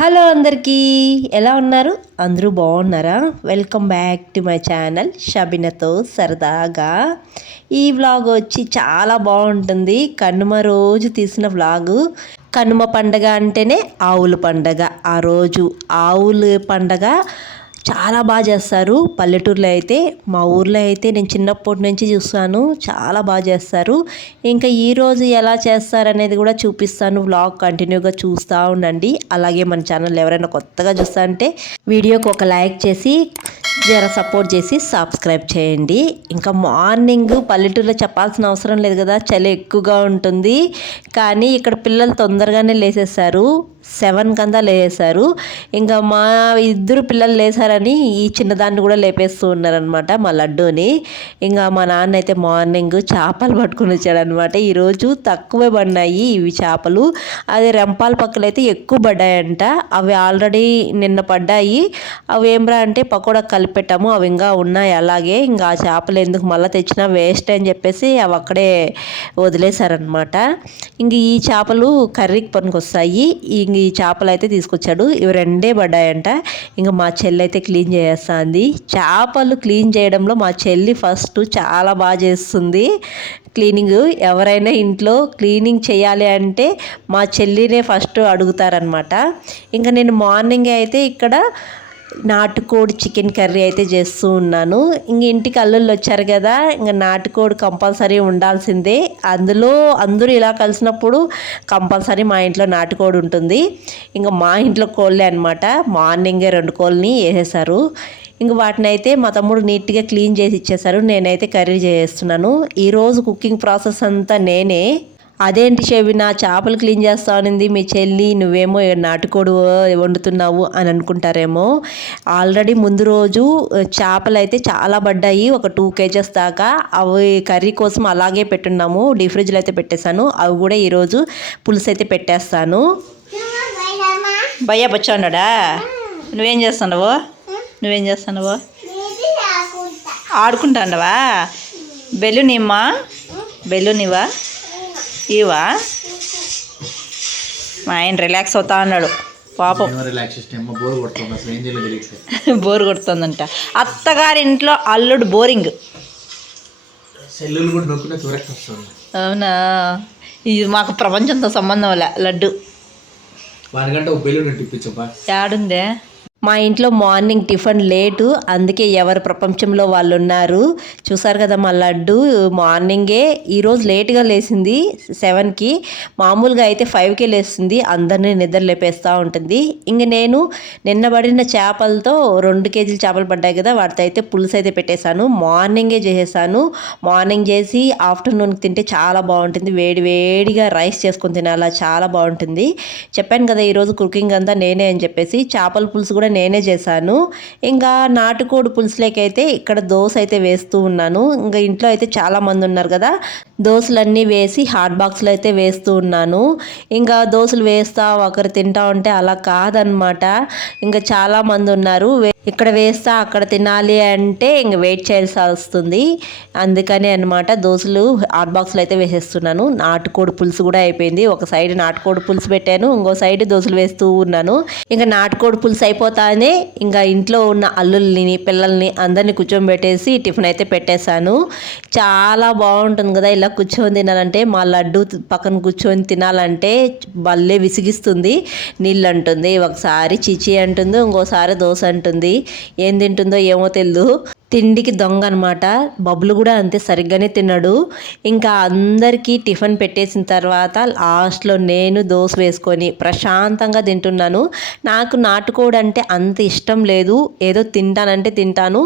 Hello అందరికీ, ఎలా ఉన్నారు? అందరూ బాగున్నారా? Welcome back to my channel షబినతో సరదాగా. ఈ వ్లాగ్ వచ్చి చాలా బాగుంటుంది. కనుమ రోజు తీసిన వ్లాగు. కనుమ పండగ అంటేనే ఆవుల పండగ. ఆ రోజు ఆవుల పండగ చాలా బాగా చేస్తారు పల్లెటూరులో అయితే. మా ఊర్లో అయితే నేను చిన్నప్పటి నుంచి చూస్తాను, చాలా బాగా చేస్తారు. ఇంకా ఈరోజు ఎలా చేస్తారనేది కూడా చూపిస్తాను. వ్లాగ్ కంటిన్యూగా చూస్తూ ఉండండి. అలాగే మన ఛానల్ ఎవరైనా కొత్తగా చూస్తా అంటే వీడియోకి ఒక లైక్ చేసి జర సపోర్ట్ చేసి సబ్స్క్రైబ్ చేయండి. ఇంకా మార్నింగ్ పల్లెటూరులో చెప్పాల్సిన అవసరం లేదు కదా, చలి ఎక్కువగా ఉంటుంది. కానీ ఇక్కడ పిల్లలు తొందరగానే లేసేస్తారు, 7 కంతా లేసారు. ఇంకా మా ఇద్దరు పిల్లలు లేసారని ఈ చిన్నదాన్ని కూడా లేపేస్తూ ఉన్నారనమాట, మా లడ్డూని. ఇంకా మా నాన్న అయితే మార్నింగ్ చేపలు పట్టుకుని వచ్చాడనమాట. ఈరోజు తక్కువే పడినాయి ఇవి చేపలు. అదే రెంపాల పక్కలు అయితే ఎక్కువ పడ్డాయంట. అవి ఆల్రెడీ నిన్న పడ్డాయి. అవి ఏమ్రా అంటే పకోడా కలిపెట్టాము, అవి ఇంకా ఉన్నాయి అలాగే. ఇంకా ఆ చేపలు ఎందుకు మళ్ళీ తెచ్చినా వేస్ట్ అని చెప్పేసి అవి అక్కడే వదిలేశారనమాట. ఇంక ఈ చేపలు కర్రీకి పనికొస్తాయి. ఇంక ఈ చేపలు అయితే తీసుకొచ్చాడు. ఇవి 2 పడ్డాయంట. ఇంకా మా చెల్లి అయితే క్లీన్ చేస్తుంది. చేపలు క్లీన్ చేయడంలో మా చెల్లి ఫస్ట్ చాలా బాగా చేస్తుంది క్లీనింగ్. ఎవరైనా ఇంట్లో క్లీనింగ్ చేయాలి అంటే మా చెల్లినే ఫస్ట్ అడుగుతారనమాట. ఇంకా నేను మార్నింగ్ అయితే ఇక్కడ నాటుకోడి చికెన్ కర్రీ అయితే చేస్తూ ఉన్నాను. ఇంక ఇంటికి అల్లుళ్ళు వచ్చారు కదా, ఇంకా నాటుకోడి కంపల్సరీ ఉండాల్సిందే. అందులో అందరూ ఇలా కలిసినప్పుడు కంపల్సరీ మా ఇంట్లో నాటుకోడి ఉంటుంది. ఇంకా మా ఇంట్లో కోళ్ళే అనమాట. మార్నింగే 2 కోళ్ళని వేసేసారు. ఇంక వాటిని అయితే మా తమ్ముడు నీట్గా క్లీన్ చేసి ఇచ్చేసారు. నేనైతే కర్రీ చేస్తున్నాను. ఈరోజు కుకింగ్ ప్రాసెస్ అంతా నేనే. అదేంటి షేవి, నా చేపలు క్లీన్ చేస్తా అనింది మీ చెల్లి, నువ్వేమో నాటుకోడు వండుతున్నావు అని అనుకుంటారేమో. ఆల్రెడీ ముందు రోజు చేపలు అయితే చాలా పడ్డాయి, ఒక 2 kgs దాకా. అవి కర్రీ కోసం అలాగే పెట్టున్నాము, డీప్ ఫ్రిడ్జ్లో అయితే పెట్టేశాను. అవి కూడా ఈరోజు పులుసు అయితే పెట్టేస్తాను. భయ్యా బచ్చా ఉన్నాడా? నువ్వేం చేస్తున్నావు? ఆడుకుంటాండవా? బెలూన్ ఇమ్మా, బెలూన్ ఇవా, ఇవా. మా ఆయన రిలాక్స్ అవుతా ఉన్నాడు పాపం. బోర్ కొడుతుందంట. అత్తగారి ఇంట్లో అల్లుడు బోరింగ్. అవునా? ఇది మాకు ప్రపంచంతో సంబంధం లే. లడ్డు యాడుందే? మా ఇంట్లో మార్నింగ్ టిఫిన్ లేటు, అందుకే ఎవరి ప్రపంచంలో వాళ్ళు ఉన్నారు. చూసారు కదా మా లడ్డు మార్నింగే ఈరోజు లేటుగా లేచింది 7కి. మామూలుగా అయితే 5కే లేస్తుంది, అందరినీ నిద్ర లేపేస్తూ ఉంటుంది. ఇంక నేను నిన్న పడిన చేపలతో 2 kg చేపలు పడ్డాయి కదా, వాటితో అయితే పులుసు అయితే పెట్టేశాను. మార్నింగే చేసేసాను. మార్నింగ్ చేసి ఆఫ్టర్నూన్కి తింటే చాలా బాగుంటుంది. వేడి వేడిగా రైస్ చేసుకొని తినాలా, చాలా బాగుంటుంది. చెప్పాను కదా ఈరోజు కుకింగ్ అంతా నేనే అని చెప్పేసి. చేపల పులుసు కూడా నేనే చేశాను. ఇంకా నాటుకోడి పులుసులేకైతే ఇక్కడ దోశ అయితే వేస్తూ ఉన్నాను. ఇంకా ఇంట్లో అయితే చాలా మంది ఉన్నారు కదా, దోశలన్నీ వేసి హాట్ బాక్స్లో అయితే వేస్తూ ఉన్నాను. ఇంకా దోశలు వేస్తా ఒకరు తింటా ఉంటే అలా కాదనమాట. ఇంకా చాలా మంది ఉన్నారు. ఇక్కడ వేస్తా అక్కడ తినాలి అంటే ఇంక వెయిట్ చేయాల్సి వస్తుంది. అందుకనే అనమాట దోశలు హాట్ బాక్స్లో అయితే వేసేస్తున్నాను. నాటుకోడి పులుసు కూడా అయిపోయింది. ఒక సైడ్ నాటుకోడి పులుసు పెట్టాను, ఇంకో సైడ్ దోశలు వేస్తూ ఉన్నాను. ఇంకా నాటుకోడి పులుసు అయిపోతానే ఇంకా ఇంట్లో ఉన్న అల్లుల్ని పిల్లల్ని అందరినీ కూర్చోబెట్టేసి టిఫిన్ అయితే పెట్టేశాను. చాలా బాగుంటుంది కదా ఇలా కూర్చొని తినాలంటే. మా లడ్డు పక్కన కూర్చొని తినాలంటే భలే విసిగిస్తుంది. నీళ్ళు అంటుంది, ఒకసారి చిచి అంటుంది, ఇంకోసారి దోశ అంటుంది. ఏం తింటుందో ఏమో తెలియదు. తిండికి దొంగ అనమాట. బబ్బులు కూడా అంతే, సరిగ్గానే తిన్నాడు. ఇంకా అందరికీ టిఫిన్ పెట్టేసిన తర్వాత లాస్ట్లో నేను దోశ వేసుకొని ప్రశాంతంగా తింటున్నాను. నాకు నాటుకోడి అంటే అంత ఇష్టం లేదు. ఏదో తింటానంటే తింటాను,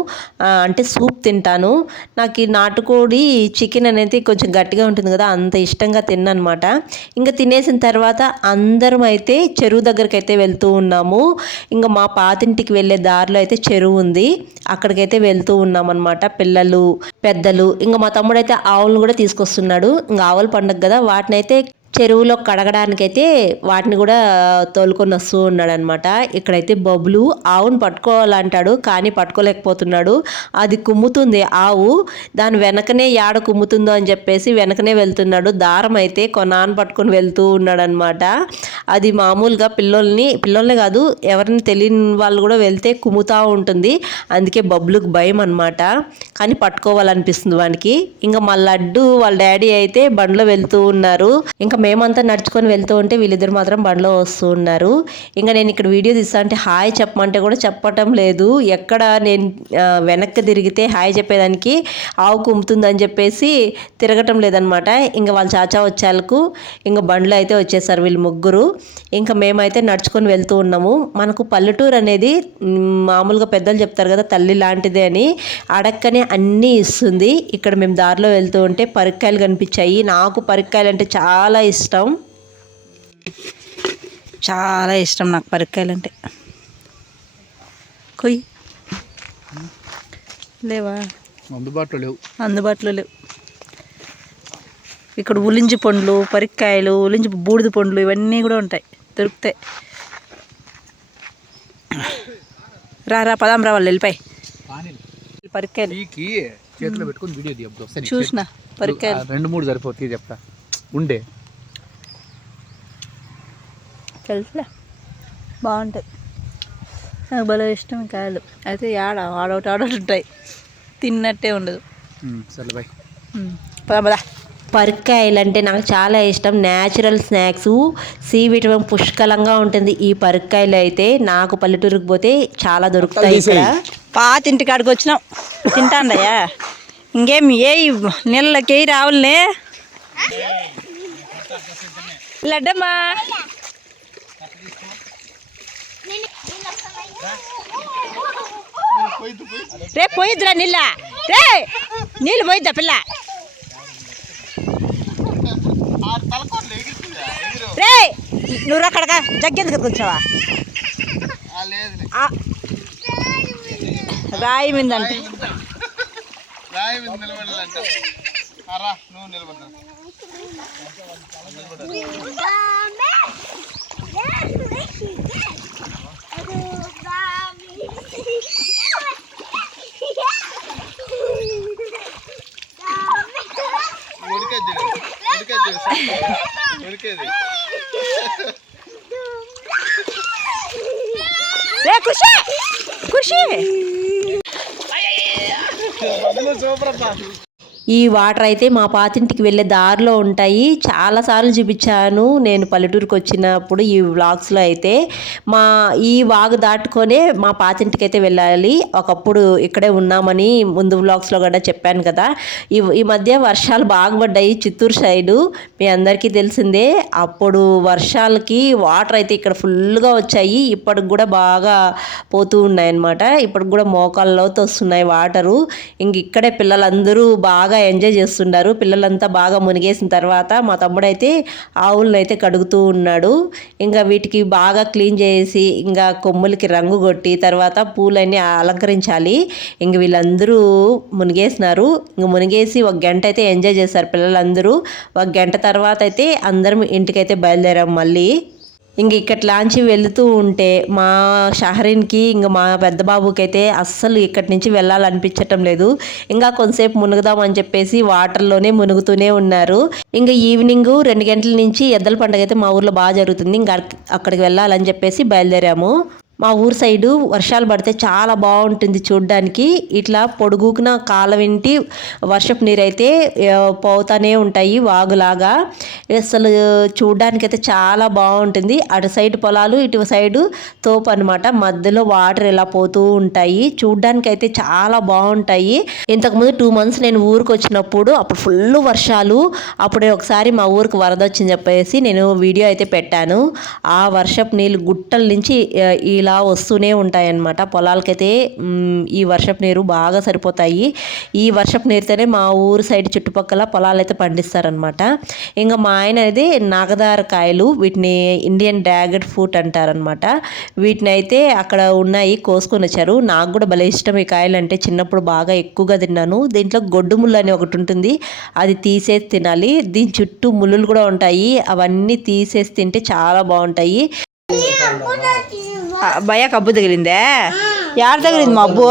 అంటే సూప్ తింటాను. నాకు ఈ నాటుకోడి చికెన్ అనేది కొంచెం గట్టిగా ఉంటుంది కదా, అంత ఇష్టంగా తిన్ననమాట. ఇంకా తినేసిన తర్వాత అందరం అయితే చెరువు దగ్గరికి అయితే వెళ్తూ ఉన్నాము. ఇంకా మా పాతింటికి వెళ్ళే దారిలో అయితే చెరువు ఉంది, అక్కడికైతే వెళ్తూ ఉన్నామన్నమాట. పిల్లలు పెద్దలు. ఇంకా మా తమ్ముడైతే ఆవులను కూడా తీసుకొస్తున్నాడు. ఇంకా ఆవుల పండుగ కదా, వాటినైతే చెరువులో కడగడానికైతే వాటిని కూడా తోలుకొని వస్తూ ఉన్నాడు అనమాట. ఇక్కడైతే బబ్లు ఆవును పట్టుకోవాలంటాడు, కానీ పట్టుకోలేకపోతున్నాడు. అది కుమ్ముతుంది ఆవు, దాని వెనకనే యాడ కుమ్ముతుందో అని చెప్పేసి వెనకనే వెళ్తున్నాడు. దారం అయితే కొనాన్ని పట్టుకొని వెళ్తూ ఉన్నాడు అనమాట. అది మామూలుగా పిల్లల్ని కాదు, ఎవరిని తెలియని వాళ్ళు కూడా వెళ్తే కుమ్ముతూ ఉంటుంది. అందుకే బబ్లుకి భయం అనమాట. కానీ పట్టుకోవాలనిపిస్తుంది వానికి. ఇంకా మా లడ్డు వాళ్ళ డాడీ అయితే బండ్లో వెళ్తూ ఉన్నారు. ఇంకా మేమంతా నడుచుకొని వెళ్తూ ఉంటే వీళ్ళిద్దరు మాత్రం బండ్లో వస్తూ ఉన్నారు. ఇంకా నేను ఇక్కడ వీడియో తీస్తా అంటే హాయ్ చెప్పమంటే కూడా చెప్పటం లేదు. ఎక్కడ నేను వెనక్కి తిరిగితే హాయ్ చెప్పేదానికి ఆవు కుమ్ముతుందని చెప్పేసి తిరగటం లేదనమాట. ఇంకా వాళ్ళ చాచా వచ్చేలకు ఇంకా బండ్లో అయితే వచ్చేసారు వీళ్ళు ముగ్గురు. ఇంకా మేమైతే నడుచుకొని వెళ్తూ ఉన్నాము. మనకు పల్లెటూరు అనేది మామూలుగా పెద్దలు చెప్తారు కదా, తల్లి లాంటిదే అని. అడక్కనే అన్నీ ఇస్తుంది. ఇక్కడ మేము దారిలో వెళ్తూ ఉంటే పరిక్కాయలు కనిపించాయి. నాకు పరిక్కాయలు అంటే చాలా ఇష్టం, చాలా ఇష్టం నాకు పరిక్కాయలు అంటే. కొయ్యి లేవా? అందుబాటులో లేవు. ఇక్కడ ఉలించి పండ్లు, పరిక్కాయలు, ఉలించి బూడిద పండ్లు ఇవన్నీ కూడా ఉంటాయి, దొరుకుతాయి. రా పదాం రా, వాళ్ళు వెళ్ళిపోయి పరిక్కాయలు చేతిలో పెట్టుకొని వీడియో తీయద్దు. చూసిన పరిక్కాయలు 2-3 సరిపోతుంది చెప్తా ఉండే. తెలుసులే, బాగుంటుంది. నాకు భలే ఇష్టం కాయలు. అయితే ఆడొకటి ఉంటాయి, తిన్నట్టే ఉండదు. సరే బాయ్. పదా పరిక్కాయలు అంటే నాకు చాలా ఇష్టం. న్యాచురల్ స్నాక్స్, సి విటమిన్ పుష్కలంగా ఉంటుంది ఈ పరిక్కాయలు. అయితే నాకు పల్లెటూరుకు పోతే చాలా దొరుకుతాయి. ఇక్కడ పాతింటి కాడికి వచ్చినాం, తింటాండయ్యా. ఇంకేం నీళ్ళకి రావులే లడ్డమ్మా. రేపు పోయిద్దిరా నీళ్ళు పోయిద్దా పిల్ల? రే నువ్వు అక్కడగా జగ్గెందుకు వచ్చావా? రాయి మీద అంటే ఖుషి ఖుషి. ఈ వాటర్ అయితే మా పాతింటికి వెళ్ళే దారిలో ఉంటాయి. చాలాసార్లు చూపించాను నేను పల్లెటూరుకి వచ్చినప్పుడు ఈ వ్లాగ్స్లో. అయితే ఈ వాగు దాటుకొనే మా పాతింటికి అయితే వెళ్ళాలి. ఒకప్పుడు ఇక్కడే ఉన్నామని ముందు వ్లాగ్స్లో కూడా చెప్పాను కదా. ఈ మధ్య వర్షాలు బాగా పడ్డాయి చిత్తూరు సైడు, మీ అందరికీ తెలిసిందే. అప్పుడు వర్షాలకి వాటర్ అయితే ఇక్కడ ఫుల్గా వచ్చాయి. ఇప్పటికి కూడా బాగా పోతూ ఉన్నాయన్నమాట. ఇప్పటికి కూడా మోకాళ్ళలోతో వస్తున్నాయి వాటరు. ఇంక ఇక్కడే పిల్లలందరూ బాగా ఎంజాయ్ చేస్తున్నారు. పిల్లలంతా బాగా మునిగేసిన తర్వాత మా తమ్ముడైతే ఆవులను అయితే కడుగుతూ ఉన్నాడు. ఇంకా వీటికి బాగా క్లీన్ చేసి ఇంకా కొమ్ములకి రంగు కొట్టి తర్వాత పూలన్నీ అలంకరించాలి. ఇంక వీళ్ళందరూ మునిగేసినారు. ఇంక మునిగేసి 1 గంట అయితే ఎంజాయ్ చేశారు పిల్లలందరూ. 1 గంట తర్వాత అయితే అందరం ఇంటికైతే బయలుదేరాం మళ్ళీ. ఇంక ఇక్కట్లాంచి వెళుతూ ఉంటే మా షహరీన్కి ఇంకా మా పెద్ద బాబుకి అయితే అస్సలు ఇక్కడి నుంచి వెళ్ళాలనిపించటం లేదు. ఇంకా కొంతసేపు మునుగుదామని చెప్పేసి వాటర్లోనే మునుగుతూనే ఉన్నారు. ఇంకా ఈవినింగ్ 2 గంటల నుంచి ఎద్దల పండుగ అయితే మా ఊర్లో బాగా జరుగుతుంది. ఇంకా అక్కడికి వెళ్ళాలని చెప్పేసి బయలుదేరాము. మా ఊరు సైడు వర్షాలు పడితే చాలా బాగుంటుంది చూడ్డానికి. ఇట్లా పొడుగుకున కాలవింటి వర్షపు నీరు అయితే పోతానే ఉంటాయి వాగులాగా. అసలు చూడ్డానికైతే చాలా బాగుంటుంది. అటు సైడ్ పొలాలు, ఇటు సైడు తోపు అనమాట. మధ్యలో వాటర్ ఇలా పోతూ ఉంటాయి. చూడ్డానికి అయితే చాలా బాగుంటాయి. ఇంతకుముందు 2 months నేను ఊరికి వచ్చినప్పుడు అప్పుడు ఫుల్ వర్షాలు. అప్పుడే ఒకసారి మా ఊరికి వరద వచ్చింది చెప్పేసి నేను వీడియో అయితే పెట్టాను. ఆ వర్షపు నీళ్ళు గుట్టల నుంచి ఇలా వస్తూనే ఉంటాయన్నమాట. పొలాలకైతే ఈ వర్షపు నీరు బాగా సరిపోతాయి. ఈ వర్షపు నీరుతోనే మా ఊరు సైడ్ చుట్టుపక్కల పొలాలు అయితే పండిస్తారనమాట. ఇంకా మా ఆయన అనేది నాగదార కాయలు, వీటిని ఇండియన్ డ్రాగన్ ఫ్రూట్ అంటారనమాట. వీటిని అయితే అక్కడ ఉన్నాయి, కోసుకొని వచ్చారు. నాకు కూడా భలే ఇష్టం ఈ కాయలు అంటే, చిన్నప్పుడు బాగా ఎక్కువగా తిన్నాను. దీంట్లో గొడ్డు ముళ్ళు అని ఒకటి ఉంటుంది, అది తీసేసి తినాలి. దీని చుట్టూ ముళ్ళులు కూడా ఉంటాయి, అవన్నీ తీసేసి తింటే చాలా బాగుంటాయి. భయ కబ్బు తగిలిందే? యాడ తగిలింది మా అబ్బు?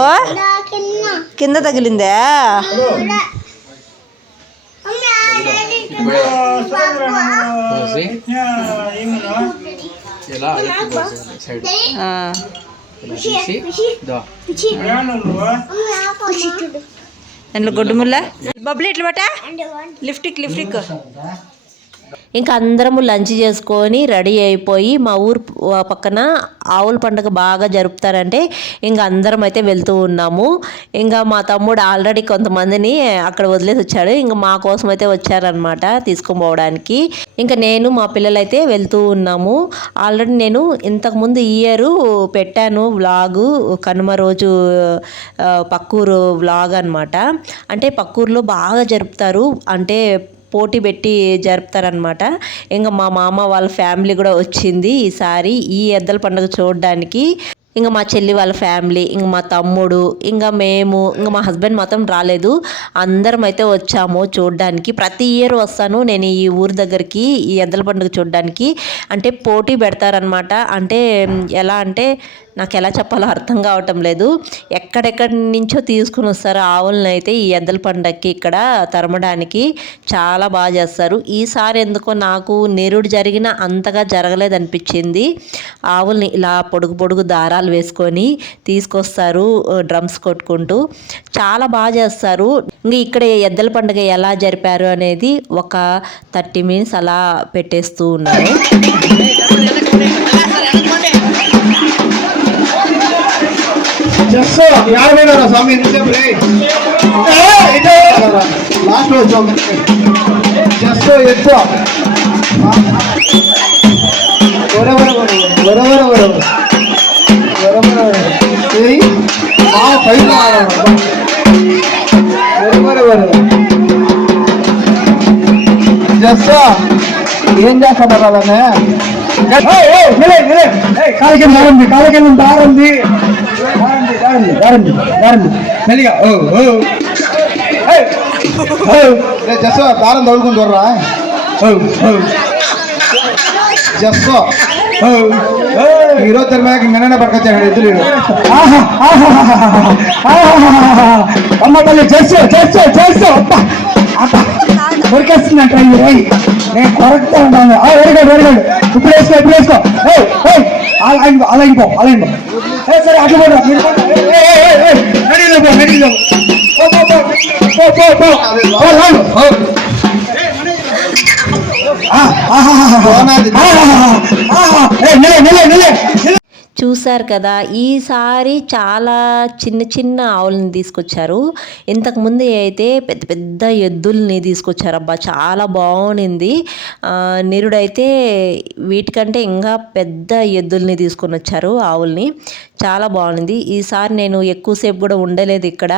కింద తగిలిందే? దాంట్లో గొడ్డు ముల్ల బబ్బులు ఎట్లా బట్ట లిఫ్టిక్ ఇంకా అందరము లంచ్ చేసుకొని రెడీ అయిపోయి, మా ఊరు పక్కన ఆవుల పండుగ బాగా జరుపుతారంటే ఇంకా అందరం అయితే వెళ్తూ ఉన్నాము. ఇంకా మా తమ్ముడు ఆల్రెడీ కొంతమందిని అక్కడ వదిలేసి వచ్చాడు, ఇంకా మా కోసం అయితే వచ్చారనమాట తీసుకొని పోవడానికి. ఇంకా నేను మా పిల్లలైతే వెళ్తూ ఉన్నాము. ఆల్రెడీ నేను ఇంతకుముందు ఇయర్ పెట్టాను వ్లాగు, కనుమ రోజు పక్కూరు వ్లాగ్ అనమాట. అంటే పక్కూరులో బాగా జరుపుతారు, అంటే పోటీ పెట్టి జరుపుతారనమాట. ఇంకా మా మామ వాళ్ళ ఫ్యామిలీ కూడా వచ్చింది ఈసారి ఈ ఎద్దల పండుగ చూడడానికి. ఇంకా మా చెల్లి వాళ్ళ ఫ్యామిలీ, ఇంకా మా తమ్ముడు, ఇంకా మేము, ఇంకా మా హస్బెండ్ మాత్రం రాలేదు. అందరం అయితే వచ్చాము చూడడానికి. ప్రతి ఇయర్ వస్తాను నేను ఈ ఊరి దగ్గరికి ఈ ఎద్దల పండుగ చూడడానికి. అంటే పోటీ పెడతారనమాట. అంటే ఎలా అంటే నాకు ఎలా చెప్పాలో అర్థం కావటం లేదు. ఎక్కడెక్కడి నుంచో తీసుకుని వస్తారు ఆవులను అయితే ఈ ఎద్దల పండగకి ఇక్కడ తరమడానికి. చాలా బాగా చేస్తారు. ఈసారి ఎందుకో నాకు నిరుడు జరిగిన అంతగా జరగలేదనిపించింది. ఆవుల్ని ఇలా పొడుగు పొడుగు దారాలు వేసుకొని తీసుకొస్తారు డ్రమ్స్ కొట్టుకుంటూ. చాలా బాగా చేస్తారు. ఇంకా ఇక్కడ ఎద్దల పండుగ ఎలా జరిపారు అనేది ఒక 30 minutes అలా పెట్టేస్తూ ఉన్నారు. జస్ట్ యాడమైనా స్వామి లాస్ట్ స్వామి జస్ట్ ఎక్కువ జస్ట్ ఏం చేస్తాడు కదనే కాలకెళ్ళి దారుంది మెల్లిగా జస్ట్ దారం తగులుకుని చూడరా జస్ట్ ఈరోజు తెరమేకి నిన్ననే పట్టుకొచ్చాడు ఎద్దులు. అమ్మ తల్లి చేస్తూ దొరికేస్తుందంట నేను కొరక్తా ఉంటాను. వెరిగాడు ఇప్పుడు వేసుకో అలాగిపో సరే అటు చూశారు కదా, ఈసారి చాలా చిన్న ఆవులని తీసుకొచ్చారు. ఇంతకుముందు అయితే పెద్ద పెద్ద ఎద్దుల్ని తీసుకొచ్చారు. అబ్బా చాలా బాగుంది. నిరుడైతే వీటికంటే ఇంకా పెద్ద ఎద్దుల్ని తీసుకొని వచ్చారు ఆవుల్ని. చాలా బాగుంది. ఈసారి నేను ఎక్కువసేపు కూడా ఉండలేదు ఇక్కడ,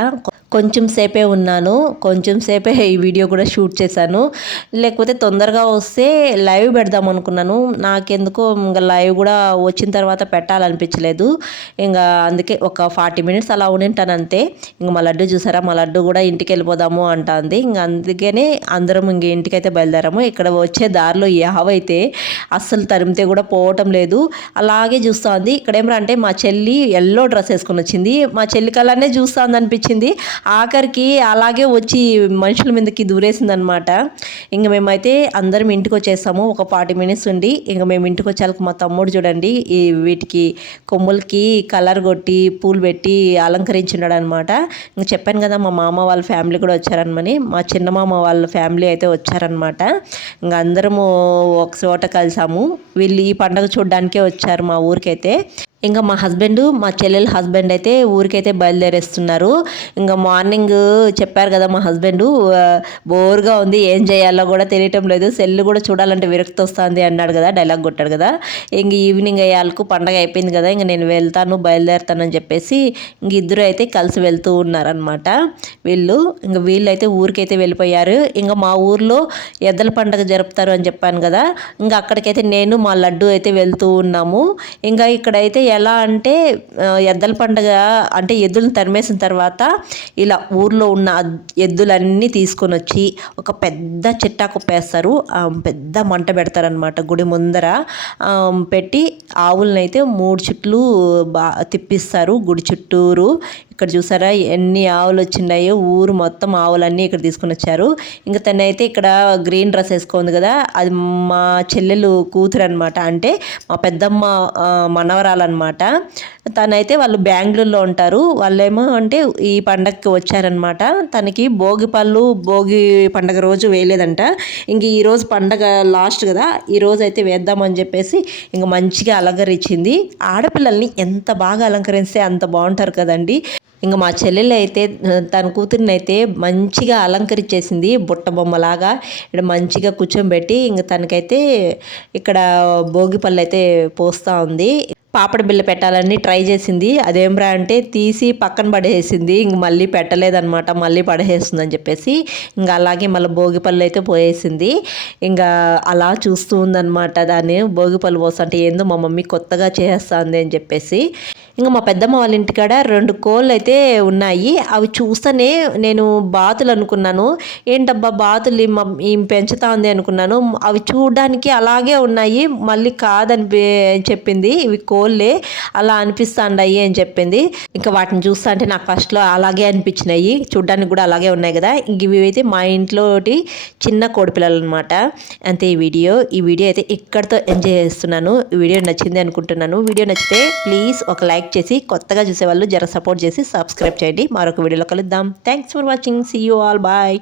కొంచెం సేపే ఉన్నాను. కొంచెం సేపే ఈ వీడియో కూడా షూట్ చేశాను. లేకపోతే తొందరగా వస్తే లైవ్ పెడదాం అనుకున్నాను. నాకెందుకో ఇంకా లైవ్ కూడా వచ్చిన తర్వాత పెట్టాలనిపించలేదు. ఇంకా అందుకే ఒక 40 minutes అలా ఉంటాను అంతే. ఇంకా మా లడ్డు చూసారా, మా లడ్డు కూడా ఇంటికి వెళ్ళిపోదాము అంటుంది. ఇంకా అందుకనే అందరం ఇంక ఇంటికైతే బయలుదేరాము. ఇక్కడ వచ్చే దారిలో యావైతే అస్సలు తరిమితే కూడా పోవటం లేదు, అలాగే చూస్తుంది. ఇక్కడ ఏమంటే మా చెల్లి ఎల్లో డ్రెస్ వేసుకొని వచ్చింది. మా చెల్లి కలనే చూస్తుంది అనిపించింది. ఆఖరికి అలాగే వచ్చి మనుషుల మీదకి దూరేసింది అనమాట. ఇంక మేమైతే అందరం ఇంటికి వచ్చేసాము. ఒక 40 minutes ఉండి ఇంక మేము ఇంటికి వచ్చాక మా తమ్ముడు చూడండి ఈ వీటికి కొమ్ములకి కలర్ కొట్టి పూలు పెట్టి అలంకరించున్నాడు అనమాట. ఇంక చెప్పాను కదా మా మామ వాళ్ళ ఫ్యామిలీ కూడా వచ్చారనమని. మా చిన్న మామ వాళ్ళ ఫ్యామిలీ అయితే వచ్చారనమాట. ఇంకా అందరము ఒక చోట కలిసాము. వీళ్ళు ఈ పండుగ చూడడానికే వచ్చారు మా ఊరికైతే. ఇంకా మా చెల్లెల హస్బెండ్ అయితే ఊరికైతే బయలుదేరేస్తున్నారు. ఇంకా మార్నింగ్ చెప్పారు కదా మా హస్బెండ్ బోర్గా ఉంది, ఏం చేయాలో కూడా తెలియటం లేదు, సెల్ కూడా చూడాలంటే విరక్తి వస్తుంది అన్నాడు కదా, డైలాగ్ కొట్టాడు కదా. ఇంక ఈవినింగ్ అయ్యాలకు పండగ అయిపోయింది కదా, ఇంక నేను వెళ్తాను బయలుదేరుతానని చెప్పేసి ఇంక ఇద్దరు అయితే కలిసి వెళ్తూ ఉన్నారనమాట. వీళ్ళు అయితే ఊరికైతే వెళ్ళిపోయారు. ఇంకా మా ఊర్లో ఎద్దల పండగ జరుపుతారు అని చెప్పాను కదా, ఇంకా అక్కడికైతే నేను మా లడ్డు అయితే వెళ్తూ ఉన్నాము. ఇంకా ఇక్కడైతే ఎలా అంటే ఎద్దల పండగ అంటే ఎద్దులను తరిమేసిన తర్వాత ఇలా ఊర్లో ఉన్న ఎద్దులన్నీ తీసుకొని వచ్చి ఒక పెద్ద చిట్టాకు పేస్తారు, పెద్ద మంట పెడతారనమాట గుడి ముందర పెట్టి ఆవులను అయితే 3 చుట్లు తిప్పిస్తారు గుడి చుట్టూరు. ఇక్కడ చూసారా ఎన్ని ఆవులు వచ్చినాయో, ఊరు మొత్తం ఆవులన్నీ ఇక్కడ తీసుకొని వచ్చారు. ఇంకా తనైతే ఇక్కడ గ్రీన్ డ్రెస్ వేసుకుంది కదా, అది మా చెల్లెలు కూతురు అనమాట, అంటే మా పెద్దమ్మ మనవరాలన్నమాట. తనైతే వాళ్ళు బెంగళూరులో ఉంటారు, వాళ్ళేమో అంటే ఈ పండగకి వచ్చారనమాట. తనకి భోగి పండగ రోజు వేయలేదంట, ఇంక ఈరోజు పండగ లాస్ట్ కదా, ఈరోజు అయితే వేద్దామని చెప్పేసి ఇంక మంచిగా అలంకరించింది. ఆడపిల్లల్ని ఎంత బాగా అలంకరిస్తే అంత బాగుంటారు కదండి. ఇంకా మా చెల్లెలు అయితే తన కూతురిని అయితే మంచిగా అలంకరించేసింది, బుట్ట బొమ్మలాగా ఇక్కడ మంచిగా కూర్చోబెట్టి ఇంక తనకైతే ఇక్కడ భోగి పళ్ళు అయితే పోస్తూ ఉంది. పాపడి బిళ్ళ పెట్టాలని ట్రై చేసింది, అదేంరా అంటే తీసి పక్కన పడేసింది, ఇంక మళ్ళీ పెట్టలేదన్నమాట, మళ్ళీ పడేస్తుందని చెప్పేసి ఇంకా అలాగే మళ్ళీ భోగిపళ్ళు అయితే పోయేసింది. ఇంకా అలా చూస్తూ ఉందన్నమాట, దాన్ని భోగిపళ్ళు పోస్తుంటే ఏందో మా మమ్మీ కొత్తగా చేస్తుంది అని చెప్పేసి. ఇంకా మా పెద్దమ్మ వాళ్ళ ఇంటికాడ 2 కోళ్ళు అయితే ఉన్నాయి, అవి చూస్తేనే నేను బాతులు అనుకున్నాను, ఏంటబ్బా బాతులు ఈమె పెంచుతా ఉంది అనుకున్నాను, అవి చూడడానికి అలాగే ఉన్నాయి, మళ్ళీ కాదని చెప్పింది, ఇవి కోళ్ళే అలా అనిపిస్తాయి అని చెప్పింది. ఇంకా వాటిని చూస్తా అంటే నాకు ఫస్ట్లో అలాగే అనిపించినాయి, చూడడానికి కూడా అలాగే ఉన్నాయి కదా. ఇంక ఇవి అయితే మా ఇంట్లోటి చిన్న కోడిపిల్లలు అనమాట. అంతే ఈ వీడియో అయితే ఇక్కడితో ఎంజాయ్ చేస్తున్నాను. ఈ వీడియో నచ్చింది అనుకుంటున్నాను. వీడియో నచ్చితే ప్లీజ్ ఒక లైక్ చేసి, కొత్తగా చూసేవాళ్ళు జర సపోర్ట్ చేసి సబ్స్క్రైబ్ చేయండి. మరొక వీడియోలో కలుద్దాం. Thanks for watching. See you all. Bye.